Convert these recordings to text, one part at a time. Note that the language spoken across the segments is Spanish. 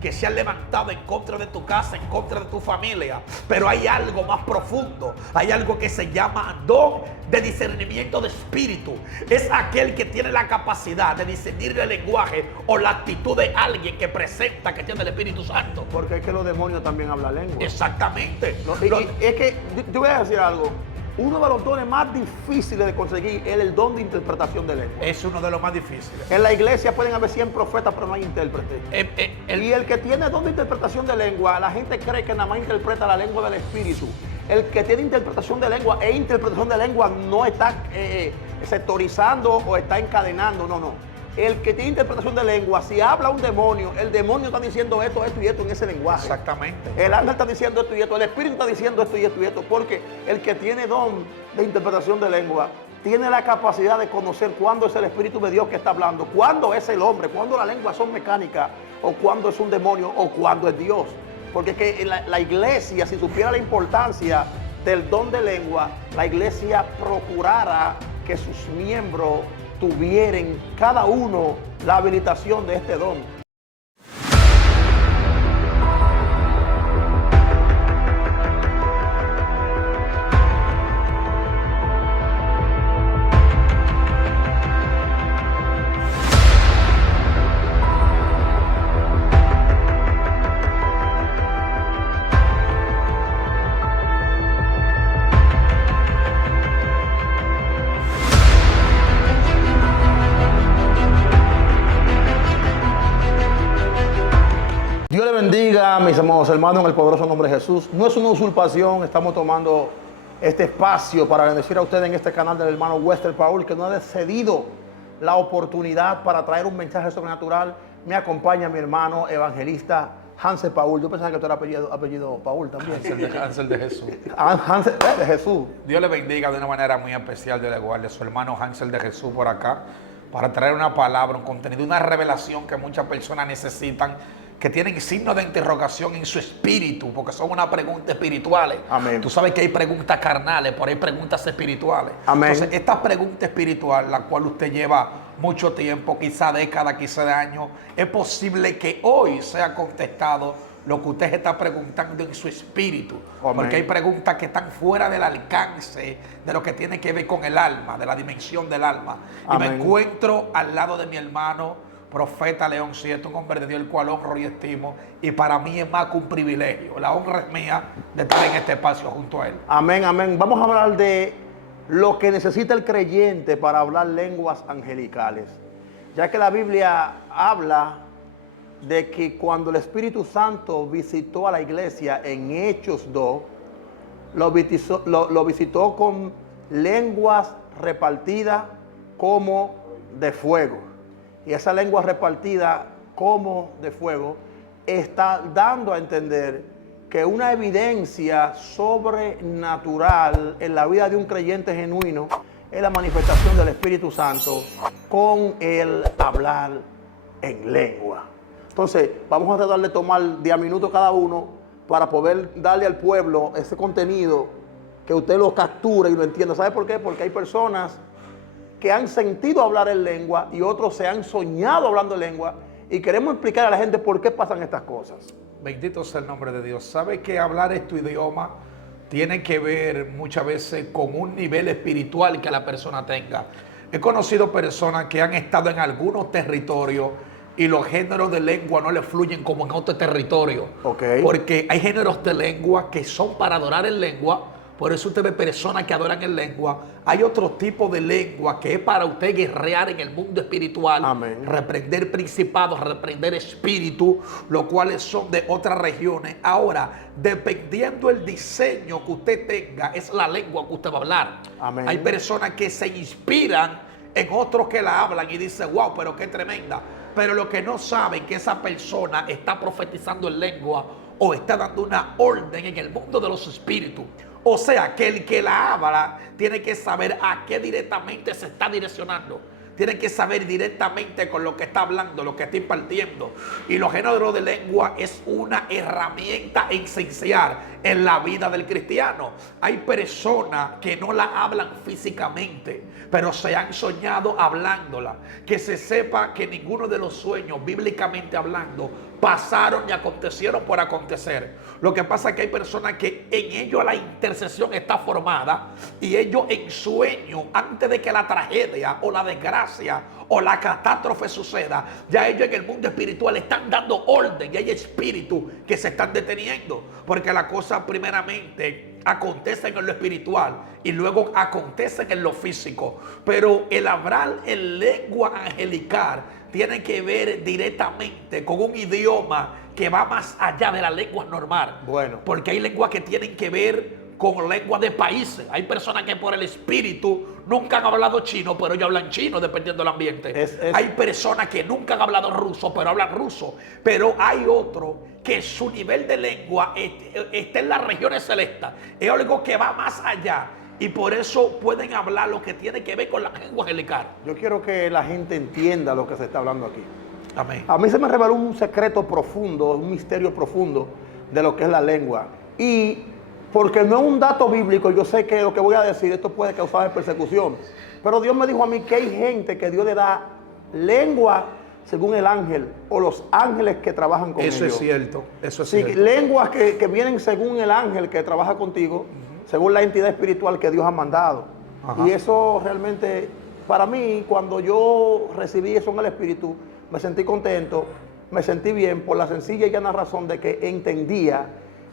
que se han levantado en contra de tu casa, en contra de tu familia, pero hay algo más profundo, hay algo que se llama don de discernimiento de espíritu. Es aquel que tiene la capacidad de discernir el lenguaje o la actitud de alguien que presenta que tiene el Espíritu Santo. Porque es que los demonios también hablan lengua. Exactamente. Es que yo voy a decir algo. Uno de los dones más difíciles de conseguir es el don de interpretación de lengua. Es uno de los más difíciles. En la iglesia pueden haber 100 profetas, pero no hay intérpretes. Y el que tiene don de interpretación de lengua, la gente cree que nada más interpreta la lengua del Espíritu. El que tiene interpretación de lengua e interpretación de lengua no está sectorizando o está encadenando, no. El que tiene interpretación de lengua, si habla un demonio, el demonio está diciendo esto, esto y esto en ese lenguaje. Exactamente. El ángel está diciendo esto y esto, el espíritu está diciendo esto y esto y esto, porque el que tiene don de interpretación de lengua tiene la capacidad de conocer cuándo es el espíritu de Dios que está hablando, cuándo es el hombre, cuándo las lenguas son mecánicas, o cuándo es un demonio, o cuándo es Dios. Porque es que la iglesia, si supiera la importancia del don de lengua, la iglesia procurara que sus miembros tuvieran cada uno la habilitación de este don. Dios le bendiga, mis amados hermanos, en el poderoso nombre de Jesús. No es una usurpación, estamos tomando este espacio para bendecir a ustedes en este canal del hermano Wester Paul, que nos ha cedido la oportunidad para traer un mensaje sobrenatural. Me acompaña mi hermano evangelista Hansel Paul. Yo pensaba que tú eras apellido Paul también. Hansel de Jesús. Hansel de Jesús. Dios le bendiga de una manera muy especial. Dios le guarde a su hermano Hansel de Jesús por acá para traer una palabra, un contenido, una revelación que muchas personas necesitan, que tienen signos de interrogación en su espíritu, porque son unas preguntas espirituales. Amén. Tú sabes que hay preguntas carnales, pero hay preguntas espirituales. Amén. Entonces, esta pregunta espiritual, la cual usted lleva mucho tiempo, quizá décadas, quizá de años, es posible que hoy sea contestado lo que usted está preguntando en su espíritu. Amén. Porque hay preguntas que están fuera del alcance de lo que tiene que ver con el alma, de la dimensión del alma. Amén. Y me encuentro al lado de mi hermano Profeta León 7, un hombre de Dios el cual honro y estimo, y para mí es más que un privilegio. La honra es mía de estar en este espacio junto a él. Amén, amén. Vamos a hablar de lo que necesita el creyente para hablar lenguas angelicales. Ya que la Biblia habla de que cuando el Espíritu Santo visitó a la iglesia en Hechos 2, lo visitó con lenguas repartidas como de fuego. Y esa lengua repartida como de fuego está dando a entender que una evidencia sobrenatural en la vida de un creyente genuino es la manifestación del Espíritu Santo con el hablar en lengua. Entonces, vamos a tratar de tomar 10 minutos cada uno para poder darle al pueblo ese contenido, que usted lo capture y lo entienda. ¿Sabe por qué? Porque hay personas que han sentido hablar en lengua y otros se han soñado hablando en lengua, y queremos explicar a la gente por qué pasan estas cosas. Bendito sea el nombre de Dios. ¿Sabe que hablar tu idioma tiene que ver muchas veces con un nivel espiritual que la persona tenga? He conocido personas que han estado en algunos territorios y los géneros de lengua no le fluyen como en otro territorio. Okay. Porque hay géneros de lengua que son para adorar en lengua. Por eso usted ve personas que adoran en lengua. Hay otro tipo de lengua que es para usted guerrear en el mundo espiritual. Amén. Reprender principados, reprender espíritus, los cuales son de otras regiones. Ahora, dependiendo el diseño que usted tenga, es la lengua que usted va a hablar. Amén. Hay personas que se inspiran en otros que la hablan y dicen, wow, pero qué tremenda. Pero lo que no saben que esa persona está profetizando en lengua o está dando una orden en el mundo de los espíritus. O sea, que el que la habla tiene que saber a qué directamente se está direccionando. Tiene que saber directamente con lo que está hablando, lo que está impartiendo. Y los géneros de lengua es una herramienta esencial en la vida del cristiano. Hay personas que no la hablan físicamente, pero se han soñado hablándola. Que se sepa que ninguno de los sueños, bíblicamente hablando, pasaron y acontecieron por acontecer. Lo que pasa es que hay personas que en ellos la intercesión está formada y ellos en sueño, antes de que la tragedia o la desgracia o la catástrofe suceda, ya ellos en el mundo espiritual están dando orden y hay espíritus que se están deteniendo, porque la cosa primeramente acontecen en lo espiritual y luego acontecen en lo físico. Pero el hablar en lengua angelical tiene que ver directamente con un idioma que va más allá de la lengua normal. Bueno. Porque hay lenguas que tienen que ver con lenguas de países. Hay personas que por el espíritu nunca han hablado chino, pero ellos hablan chino dependiendo del ambiente. Hay personas que nunca han hablado ruso, pero hablan ruso. Pero hay otro que su nivel de lengua está en las regiones celestes. Es algo que va más allá. Y por eso pueden hablar lo que tiene que ver con la lengua angelical. Yo quiero que la gente entienda lo que se está hablando aquí. Amén. A mí se me reveló un secreto profundo, un misterio profundo de lo que es la lengua. Y porque no es un dato bíblico, yo sé que lo que voy a decir, esto puede causar persecución. Pero Dios me dijo a mí que hay gente que Dios le da lengua según el ángel o los ángeles que trabajan con ellos. Eso es cierto, eso es Sí, cierto. lenguas que vienen según el ángel que trabaja contigo, según la entidad espiritual que Dios ha mandado. Ajá. Y eso realmente, para mí, cuando yo recibí eso en el espíritu, me sentí contento, me sentí bien por la sencilla y llana razón de que entendía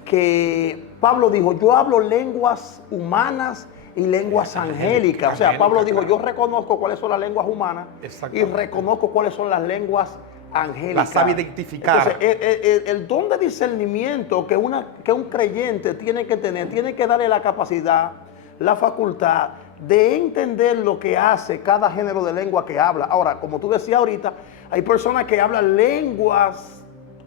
que Pablo dijo, yo hablo lenguas humanas y lenguas angélicas. O sea, Pablo dijo, yo reconozco cuáles son las lenguas humanas y reconozco cuáles son las lenguas angélicas. Las sabe identificar. Entonces, el don de discernimiento que un creyente tiene que tener, tiene que darle la capacidad, la facultad de entender lo que hace cada género de lengua que habla. Ahora, como tú decías ahorita, hay personas que hablan lenguas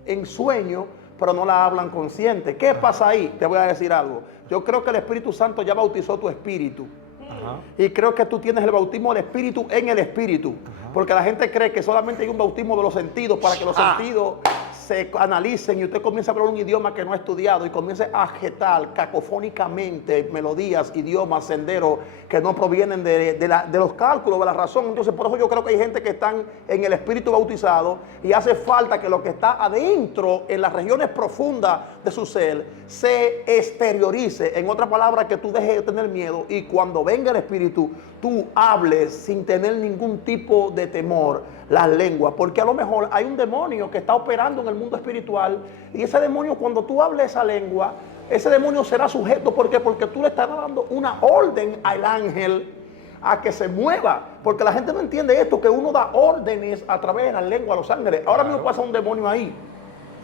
en sueño, pero no la hablan consciente. ¿Qué pasa ahí? Te voy a decir algo. Yo creo que el Espíritu Santo ya bautizó tu espíritu. Ajá. Y creo que tú tienes el bautismo del Espíritu en el Espíritu. Ajá. Porque la gente cree que solamente hay un bautismo de los sentidos para que los sentidos se analicen y usted comienza a hablar un idioma que no ha estudiado y comience a agitar cacofónicamente melodías, idiomas, senderos que no provienen de los cálculos, de la razón. Entonces, por eso yo creo que hay gente que están en el espíritu bautizado y hace falta que lo que está adentro, en las regiones profundas de su ser, se exteriorice. En otras palabras, que tú dejes de tener miedo y cuando venga el espíritu, tú hables sin tener ningún tipo de temor las lenguas, porque a lo mejor hay un demonio que está operando en el mundo espiritual y ese demonio, cuando tú hables esa lengua, ese demonio será sujeto. ¿Por qué? Porque tú le estás dando una orden al ángel a que se mueva, porque la gente no entiende esto, que uno da órdenes a través de la lengua a los ángeles. Ahora mismo pasa un demonio ahí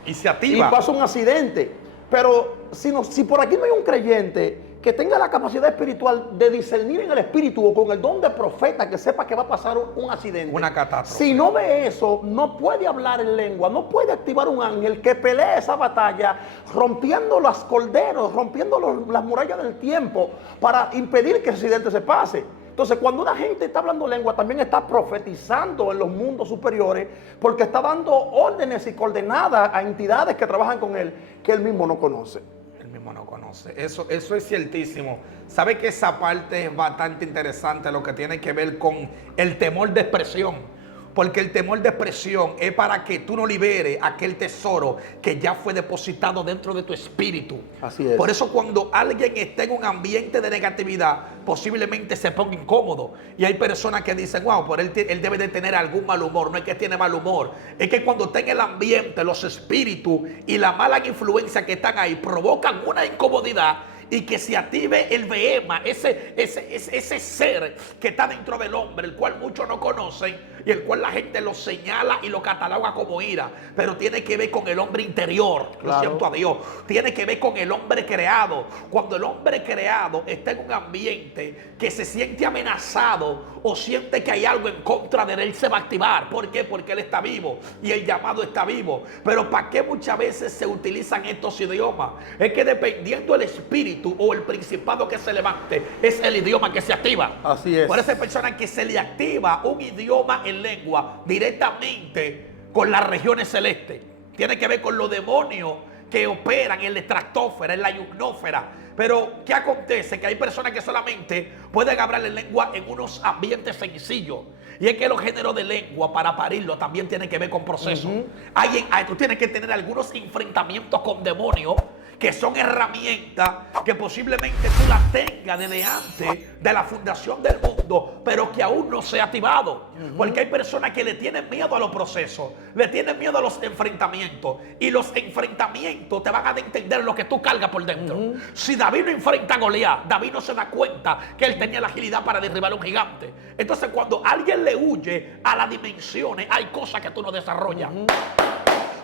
y se activa y pasa un accidente, pero si por aquí no hay un creyente que tenga la capacidad espiritual de discernir en el espíritu o con el don de profeta, que sepa que va a pasar un accidente, una catástrofe. Si no ve eso, no puede hablar en lengua, no puede activar un ángel que pelee esa batalla, rompiendo los corderos, rompiendo las murallas del tiempo para impedir que ese accidente se pase. Entonces, cuando una gente está hablando lengua, también está profetizando en los mundos superiores, porque está dando órdenes y coordenadas a entidades que trabajan con él, que él mismo no conoce. No conoce. Eso es ciertísimo. Sabe que esa parte es bastante interesante, lo que tiene que ver con el temor de expresión. Porque el temor de expresión es para que tú no liberes aquel tesoro que ya fue depositado dentro de tu espíritu. Así es. Por eso cuando alguien está en un ambiente de negatividad, posiblemente se ponga incómodo. Y hay personas que dicen, wow, por él debe de tener algún mal humor. No es que tiene mal humor. Es que cuando está en el ambiente, los espíritus y la mala influencia que están ahí provocan una incomodidad y que se active el vehema, ese ser que está dentro del hombre, el cual muchos no conocen y el cual la gente lo señala y lo cataloga como ira, pero tiene que ver con el hombre interior, claro. Lo siento a Dios, tiene que ver con el hombre creado. Cuando el hombre creado está en un ambiente que se siente amenazado o siente que hay algo en contra de él, se va a activar. ¿Por qué? Porque él está vivo y el llamado está vivo. Pero ¿para qué muchas veces se utilizan estos idiomas? Es que dependiendo del espíritu o el principado que se levante, es el idioma que se activa. Así es. Por esa persona que se le activa un idioma en lengua directamente con las regiones celestes. Tiene que ver con los demonios que operan en la estratosfera, en la ionosfera. Pero, ¿qué acontece? Que hay personas que solamente pueden hablar en lengua en unos ambientes sencillos. Y es que los géneros de lengua, para parirlo, también tienen que ver con procesos. Tú tienes que tener algunos enfrentamientos con demonios, que son herramientas que posiblemente tú las tengas desde antes de la fundación del mundo, pero que aún no se ha activado. Porque hay personas que le tienen miedo a los procesos, le tienen miedo a los enfrentamientos, y los enfrentamientos te van a entender lo que tú cargas por dentro. Si David no enfrenta a Goliat, David no se da cuenta que él tenía la agilidad para derribar a un gigante. Entonces, cuando alguien le huye a las dimensiones, hay cosas que tú no desarrollas.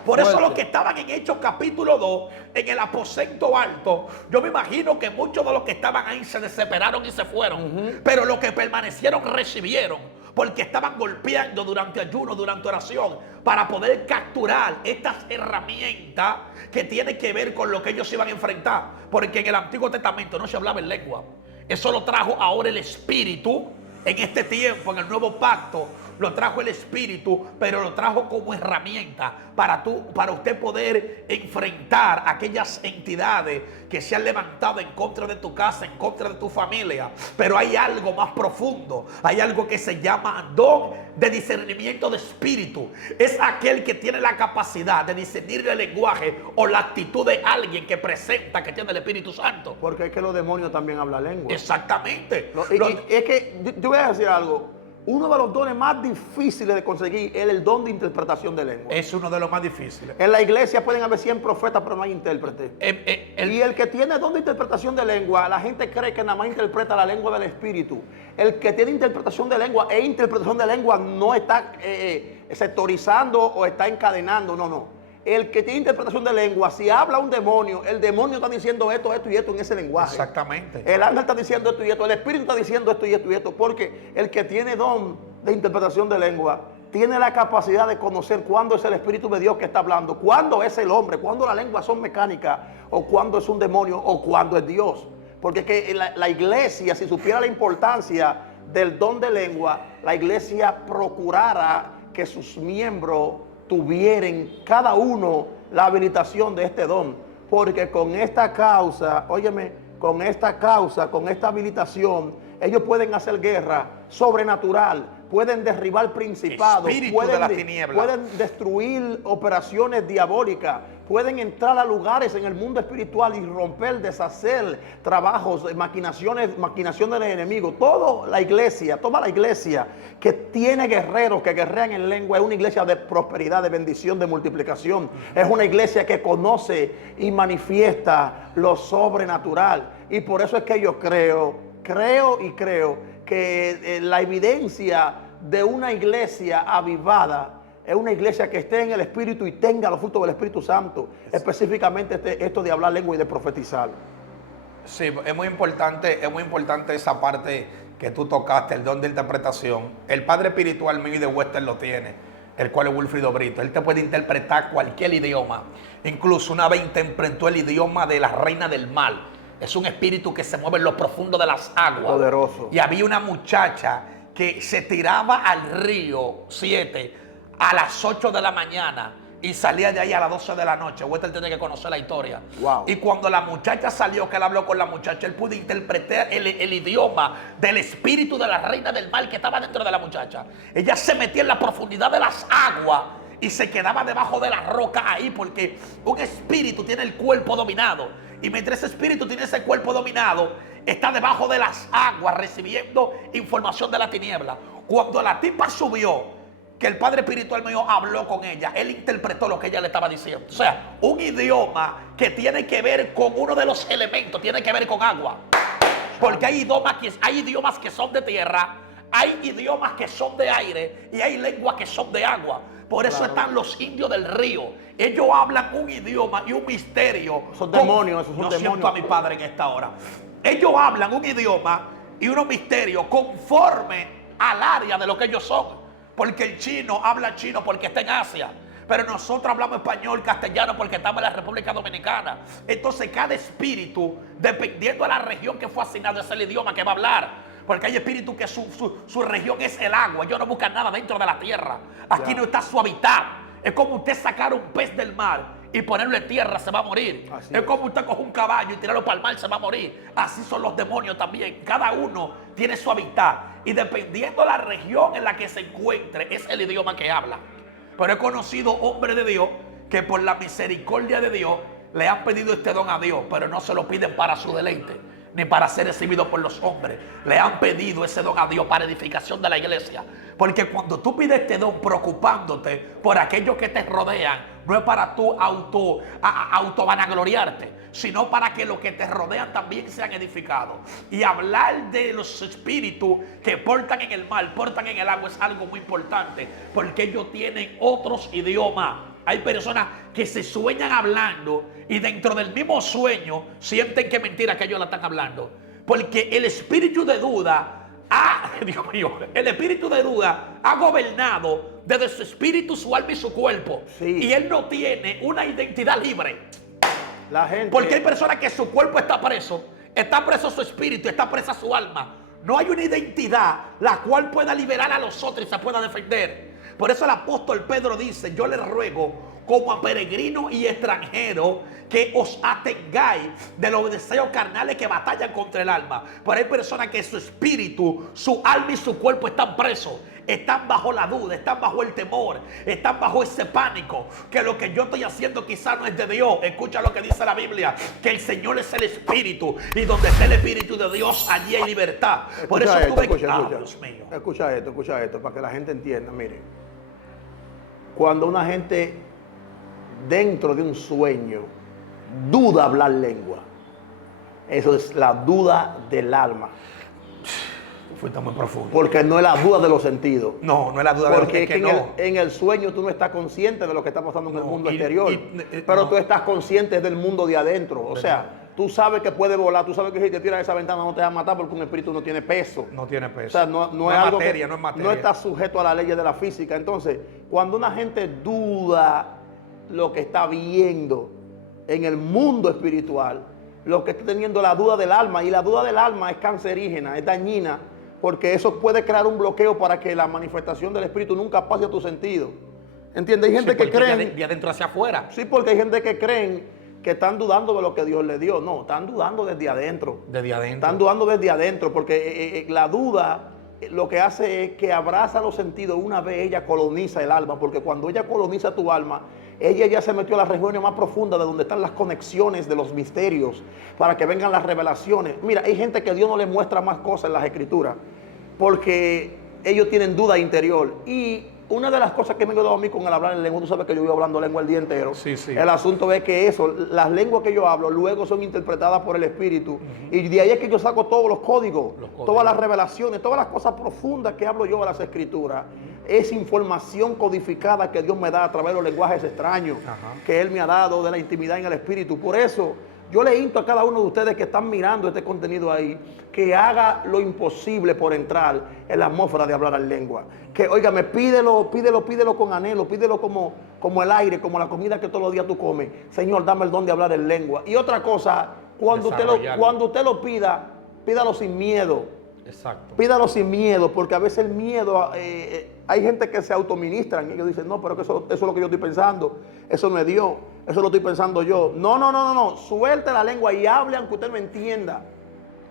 Por eso los que estaban en Hechos capítulo 2, en el aposento alto, yo me imagino que muchos de los que estaban ahí se desesperaron y se fueron. Pero los que permanecieron recibieron, porque estaban golpeando durante ayuno, durante oración, para poder capturar estas herramientas que tienen que ver con lo que ellos iban a enfrentar. Porque en el Antiguo Testamento no se hablaba en lengua. Eso lo trajo ahora el Espíritu en este tiempo, en el nuevo pacto. Lo trajo el Espíritu, pero lo trajo como herramienta para usted poder enfrentar aquellas entidades que se han levantado en contra de tu casa, en contra de tu familia. Pero hay algo más profundo, hay algo que se llama don de discernimiento de espíritu. Es aquel que tiene la capacidad de discernir el lenguaje o la actitud de alguien que presenta que tiene el Espíritu Santo. Porque es que los demonios también hablan lengua. Exactamente. Y es que yo voy a decir algo. Uno de los dones más difíciles de conseguir es el don de interpretación de lengua. Es uno de los más difíciles. En la iglesia pueden haber 100 profetas, pero no hay intérpretes. Y el que tiene don de interpretación de lengua, la gente cree que nada más interpreta la lengua del Espíritu. El que tiene interpretación de lengua e interpretación de lengua no está sectorizando o está encadenando, no. El que tiene interpretación de lengua, si habla un demonio, el demonio está diciendo esto, esto y esto en ese lenguaje. Exactamente. El ángel está diciendo esto y esto, el Espíritu está diciendo esto y esto y esto, porque el que tiene don de interpretación de lengua tiene la capacidad de conocer cuándo es el Espíritu de Dios que está hablando, cuándo es el hombre, cuándo las lenguas son mecánicas, o cuándo es un demonio, o cuándo es Dios. Porque es que la iglesia, si supiera la importancia del don de lengua, la iglesia procurara que sus miembros tuvieran cada uno la habilitación de este don, porque con esta causa, óyeme, con esta habilitación, ellos pueden hacer guerra sobrenatural, pueden derribar principados, pueden destruir operaciones diabólicas, pueden entrar a lugares en el mundo espiritual y romper, deshacer trabajos, maquinaciones del enemigo. Toda la iglesia que tiene guerreros que guerrean en lengua es una iglesia de prosperidad, de bendición, de multiplicación. Es una iglesia que conoce y manifiesta lo sobrenatural. Y por eso es que yo creo que la evidencia de una iglesia avivada es una iglesia que esté en el Espíritu y tenga los frutos del Espíritu Santo, específicamente esto de hablar lengua y de profetizar. Sí, es muy importante esa parte que tú tocaste, el don de interpretación. El padre espiritual mío de Western lo tiene, el cual es Wilfrido Brito. Él te puede interpretar cualquier idioma. Incluso una vez interpretó el idioma de la reina del mal. Es un espíritu que se mueve en lo profundo de las aguas. Poderoso. Y había una muchacha que se tiraba al río 7 a las 8 de la mañana y salía de ahí a las 12 de la noche. Usted tiene que conocer la historia. Wow. Y cuando la muchacha salió, que él habló con la muchacha, él pudo interpretar el idioma del espíritu de la reina del mal que estaba dentro de la muchacha. Ella se metía en la profundidad de las aguas y se quedaba debajo de la roca ahí, porque un espíritu tiene el cuerpo dominado. Y mientras ese espíritu tiene ese cuerpo dominado, está debajo de las aguas recibiendo información de la tiniebla. Cuando la tipa subió, que el padre espiritual mío habló con ella, él interpretó lo que ella le estaba diciendo. O sea, un idioma que tiene que ver con uno de los elementos, tiene que ver con agua. Porque hay idiomas que son de tierra, hay idiomas que son de aire y hay lenguas que son de agua. Por eso están los indios del río. Ellos hablan un idioma y un misterio. Son demonios, esos son Yo demonios. siento a mi padre en esta hora. Ellos hablan un idioma y unos misterios conforme al área de lo que ellos son. Porque el chino habla chino porque está en Asia. Pero nosotros hablamos español, castellano porque estamos en la República Dominicana. Entonces cada espíritu, dependiendo de la región que fue asignado, es el idioma que va a hablar. Porque hay espíritus que su región es el agua. Ellos no buscan nada dentro de la tierra. Aquí no está su hábitat. Es como usted sacar un pez del mar y ponerlo en tierra, se va a morir. Así Es es. como usted coge un caballo y tirarlo para el mar, se va a morir. Así son los demonios también. Cada uno tiene su hábitat. Y dependiendo de la región en la que se encuentre, es el idioma que habla. Pero he conocido hombres de Dios que por la misericordia de Dios le han pedido este don a Dios, pero no se lo piden para su deleite, ni para ser recibido por los hombres. Le han pedido ese don a Dios para edificación de la iglesia. Porque cuando tú pides este don preocupándote por aquellos que te rodean, no es para tú auto vanagloriarte, sino para que los que te rodean también sean edificados. Y hablar de los espíritus que portan en el mar, portan en el agua, es algo muy importante, porque ellos tienen otros idiomas. Hay personas que se sueñan hablando y dentro del mismo sueño sienten que mentira que ellos la están hablando. Porque el espíritu de duda, Dios mío, el espíritu de duda ha gobernado desde su espíritu, su alma y su cuerpo. Sí. Y él no tiene una identidad libre. La gente... Porque hay personas que su cuerpo está preso su espíritu, está presa su alma. No hay una identidad la cual pueda liberar a los otros y se pueda defender. Por eso el apóstol Pedro dice: yo les ruego como a peregrinos y extranjeros que os atengáis de los deseos carnales que batallan contra el alma. Pero hay personas que su espíritu, su alma y su cuerpo están presos. Están bajo la duda, están bajo el temor, están bajo ese pánico, que lo que yo estoy haciendo quizás no es de Dios. Escucha lo que dice la Biblia, que el Señor es el Espíritu, y donde está el Espíritu de Dios, allí hay libertad. Por eso tú ves... Dios mío. Escucha esto, para que la gente entienda. Miren, cuando una gente dentro de un sueño duda hablar lengua, eso es la duda del alma. Fuiste muy profundo. Porque no es la duda de los sentidos. No es la duda de los Porque que no. en el sueño tú no estás consciente de lo que está pasando en el mundo y- exterior. Pero no. tú estás consciente del mundo de adentro. O sea, tú sabes que puede volar, tú sabes que si te tiras de esa ventana no te va a matar porque un espíritu no tiene peso. No tiene peso. O sea, no es algo materia, que no es materia. no está sujeto a las leyes de la física. Entonces, cuando una gente duda lo que está viendo en el mundo espiritual, lo que está teniendo la duda del alma, y la duda del alma es cancerígena, es dañina, porque eso puede crear un bloqueo para que la manifestación del espíritu nunca pase a tu sentido. ¿Entiendes? Hay gente que creen... de adentro hacia afuera. Sí, porque hay gente que creen que están dudando de lo que Dios les dio. No, están dudando desde adentro. Desde adentro. Están dudando desde adentro, porque la duda lo que hace es que abraza los sentidos una vez ella coloniza el alma, porque cuando ella coloniza tu alma, ella ya se metió a las regiones más profundas de donde están las conexiones de los misterios, para que vengan las revelaciones. Mira, hay gente que Dios no le muestra más cosas en las escrituras, porque ellos tienen duda interior. Y una de las cosas que me ha ayudado a mí con el hablar en lengua, tú sabes que yo vivo hablando lengua el día entero. Sí, sí. El asunto es que las lenguas que yo hablo, luego son interpretadas por el Espíritu. Y de ahí es que yo saco todos los códigos, todas las revelaciones, todas las cosas profundas que hablo yo de las Escrituras. Es información codificada que Dios me da a través de los lenguajes extraños que Él me ha dado, de la intimidad en el Espíritu. Por eso yo le insto a cada uno de ustedes que están mirando este contenido ahí, que haga lo imposible por entrar en la atmósfera de hablar en lengua. Que, óigame, pídelo con anhelo, pídelo como el aire, como la comida que todos los días tú comes. Señor, dame el don de hablar en lengua. Y otra cosa, cuando usted lo pida, pídalo sin miedo. Exacto. Pídalo sin miedo, porque a veces el miedo, hay gente que se autoministran y ellos dicen, no, pero que eso es lo que yo estoy pensando, eso no es Dios, eso lo estoy pensando yo. No, suelte la lengua y hable aunque usted no entienda.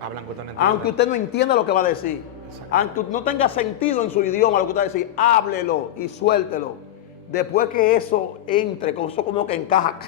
Hablan que usted no entiende. Aunque usted no entienda lo que va a decir, aunque no tenga sentido en su idioma lo que usted va a decir, háblelo y suéltelo. Después que eso entre, con eso como que encaja,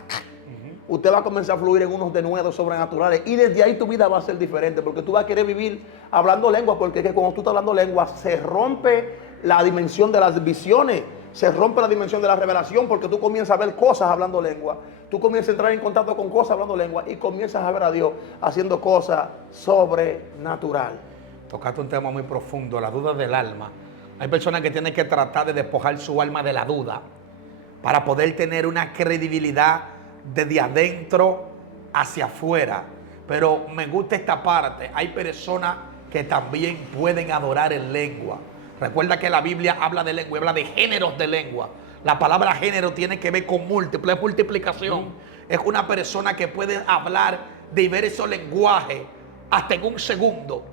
usted va a comenzar a fluir en unos denuedos sobrenaturales y desde ahí tu vida va a ser diferente, porque tú vas a querer vivir hablando lengua, porque es que cuando tú estás hablando lengua se rompe la dimensión de las visiones, se rompe la dimensión de la revelación, porque tú comienzas a ver cosas hablando lengua, tú comienzas a entrar en contacto con cosas hablando lengua y comienzas a ver a Dios haciendo cosas sobrenaturales. Tocaste un tema muy profundo, la duda del alma. Hay personas que tienen que tratar de despojar su alma de la duda para poder tener una credibilidad desde adentro hacia afuera. Pero me gusta esta parte. Hay personas que también pueden adorar en lengua. Recuerda que la Biblia habla de lengua, habla de géneros de lengua. La palabra género tiene que ver con múltiple, multiplicación. Es una persona que puede hablar diversos lenguajes hasta en un segundo,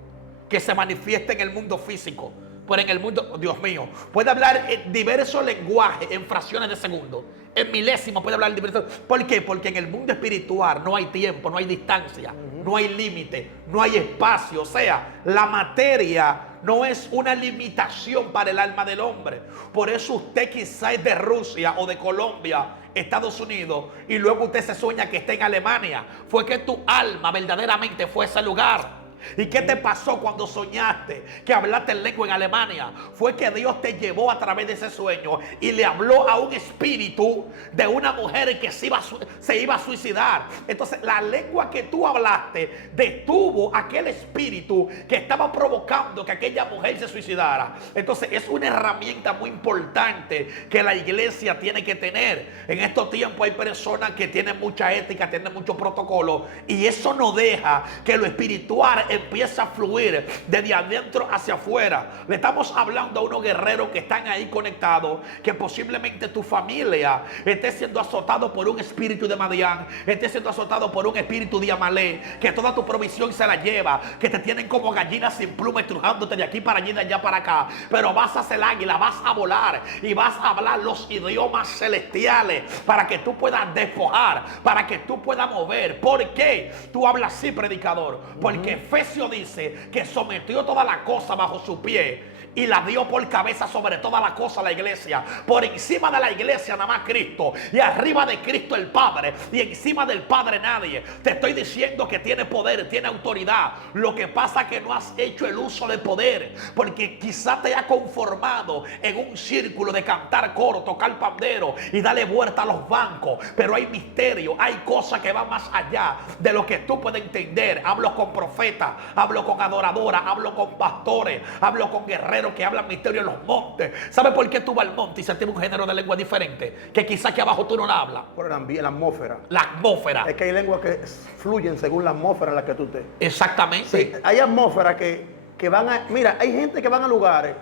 que se manifiesta en el mundo físico. pero en el mundo, Dios mío, puede hablar en diversos lenguajes, en fracciones de segundo. En milésimos puede hablar en diversos. ¿Por qué? Porque en el mundo espiritual no hay tiempo, no hay distancia, no hay límite, no hay espacio. O sea, la materia no es una limitación para el alma del hombre. Por eso usted quizá es de Rusia o de Colombia, Estados Unidos, y luego usted se sueña que está en Alemania. Fue que tu alma verdaderamente fue a ese lugar. ¿Y qué te pasó cuando soñaste que hablaste en lengua en Alemania? Fue que Dios te llevó a través de ese sueño y le habló a un espíritu de una mujer que se iba a suicidar. Entonces la lengua que tú hablaste detuvo aquel espíritu que estaba provocando que aquella mujer se suicidara. Entonces es una herramienta muy importante que la iglesia tiene que tener. En estos tiempos hay personas que tienen mucha ética, tienen mucho protocolo, y eso no deja que lo espiritual empieza a fluir desde adentro hacia afuera. Le estamos hablando a unos guerreros que están ahí conectados, que posiblemente tu familia esté siendo azotado por un espíritu de Madián, esté siendo azotado por un espíritu de Amalek, que toda tu provisión se la lleva, que te tienen como gallinas sin pluma estrujándote de aquí para allí, de allá para acá. Pero vas a ser águila, vas a volar y vas a hablar los idiomas celestiales para que tú puedas despojar, para que tú puedas mover. ¿Por qué tú hablas así, predicador? Porque Efesios dice que sometió toda la cosa bajo su pie y la dio por cabeza sobre toda la cosa la iglesia. Por encima de la iglesia nada más Cristo, y arriba de Cristo el Padre, y encima del Padre nadie. Te estoy diciendo que tiene poder, tiene autoridad. Lo que pasa es que no has hecho el uso del poder, porque quizá te ha conformado en un círculo de cantar coro, tocar pandero y darle vuelta a los bancos. Pero hay misterio, hay cosas que van más allá de lo que tú puedes entender. Hablo con profetas, hablo con adoradoras, hablo con pastores, hablo con guerreros que hablan misterio en los montes. ¿Sabe por qué tú vas al monte y se tiene un género de lengua diferente? Que quizás aquí abajo tú no la hablas. Por la atmósfera. La atmósfera. Es que hay lenguas que fluyen según la atmósfera en la que tú estés. Exactamente. Sí, hay atmósferas que van a... Mira, hay gente que van a lugares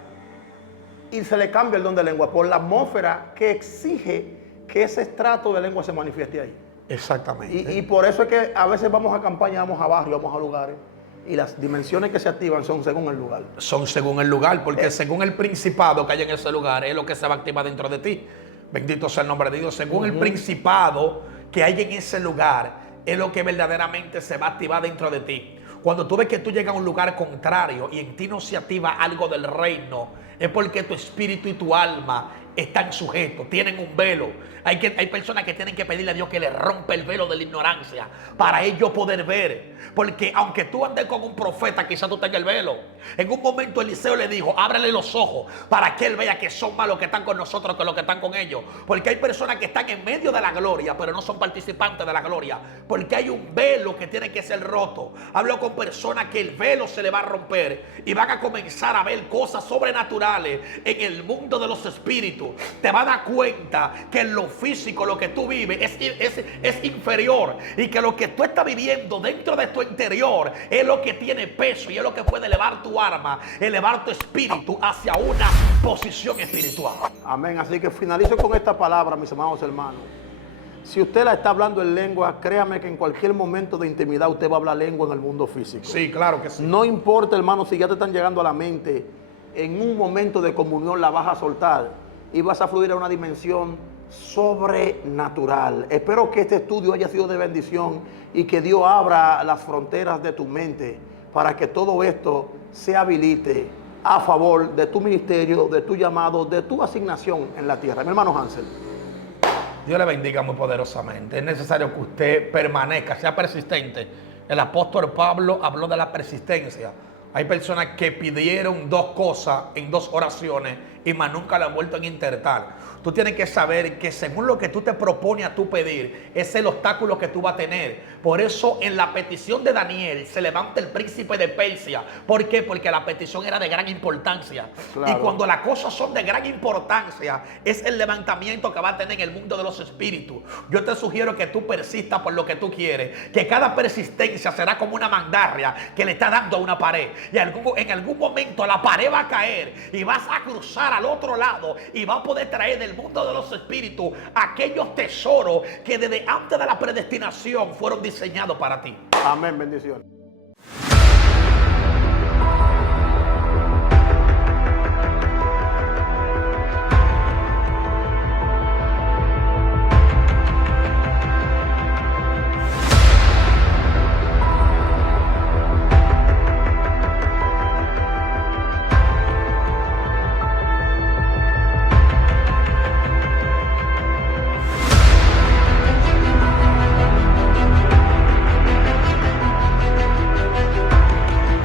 y se le cambia el don de lengua por la atmósfera que exige que ese estrato de lengua se manifieste ahí. Exactamente. Y por eso es que a veces vamos a campaña, vamos a barrios, vamos a lugares, y las dimensiones que se activan son según el lugar. Son según el lugar, porque según el principado que hay en ese lugar es lo que se va a activar dentro de ti. Bendito sea el nombre de Dios. Según el principado que hay en ese lugar es lo que verdaderamente se va a activar dentro de ti. Cuando tú ves que tú llegas a un lugar contrario y en ti no se activa algo del reino, es porque tu espíritu y tu alma están sujetos, tienen un velo. Hay personas que tienen que pedirle a Dios que le rompa el velo de la ignorancia para ellos poder ver. Porque aunque tú andes con un profeta, quizás tú tengas el velo. En un momento Eliseo le dijo, ábrele los ojos para que él vea que son más los que están con nosotros que los que están con ellos. Porque hay personas que están en medio de la gloria, pero no son participantes de la gloria. Porque hay un velo que tiene que ser roto. Hablo con personas que el velo se le va a romper y van a comenzar a ver cosas sobrenaturales en el mundo de los espíritus. Te vas a dar cuenta que en lo físico lo que tú vives es inferior, y que lo que tú estás viviendo dentro de tu interior es lo que tiene peso y es lo que puede elevar tu alma, elevar tu espíritu hacia una posición espiritual. Amén. Así que finalizo con esta palabra, mis amados hermanos. Si usted la está hablando en lengua, créame que en cualquier momento de intimidad usted va a hablar lengua en el mundo físico. Sí, claro que sí. No importa, hermano, si ya te están llegando a la mente, en un momento de comunión la vas a soltar y vas a fluir a una dimensión sobrenatural. Espero que este estudio haya sido de bendición y que Dios abra las fronteras de tu mente para que todo esto se habilite a favor de tu ministerio, de tu llamado, de tu asignación en la tierra. Mi hermano Hansel. Dios le bendiga muy poderosamente. Es necesario que usted permanezca, sea persistente. El apóstol Pablo habló de la persistencia. Hay personas que pidieron dos cosas en dos oraciones y más nunca la han vuelto a intentar. Tú tienes que saber que según lo que tú te propones a tu pedir, es el obstáculo que tú vas a tener. Por eso en la petición de Daniel se levanta el príncipe de Persia. ¿Por qué? Porque la petición era de gran importancia. Claro. Y cuando las cosas son de gran importancia, es el levantamiento que va a tener en el mundo de los espíritus. Yo te sugiero que tú persistas por lo que tú quieres. Que cada persistencia será como una mandarria que le está dando a una pared. Y en algún momento la pared va a caer y vas a cruzar al otro lado y vas a poder traer del mundo de los espíritus aquellos tesoros que desde antes de la predestinación fueron diseñados para ti. Amén, bendiciones.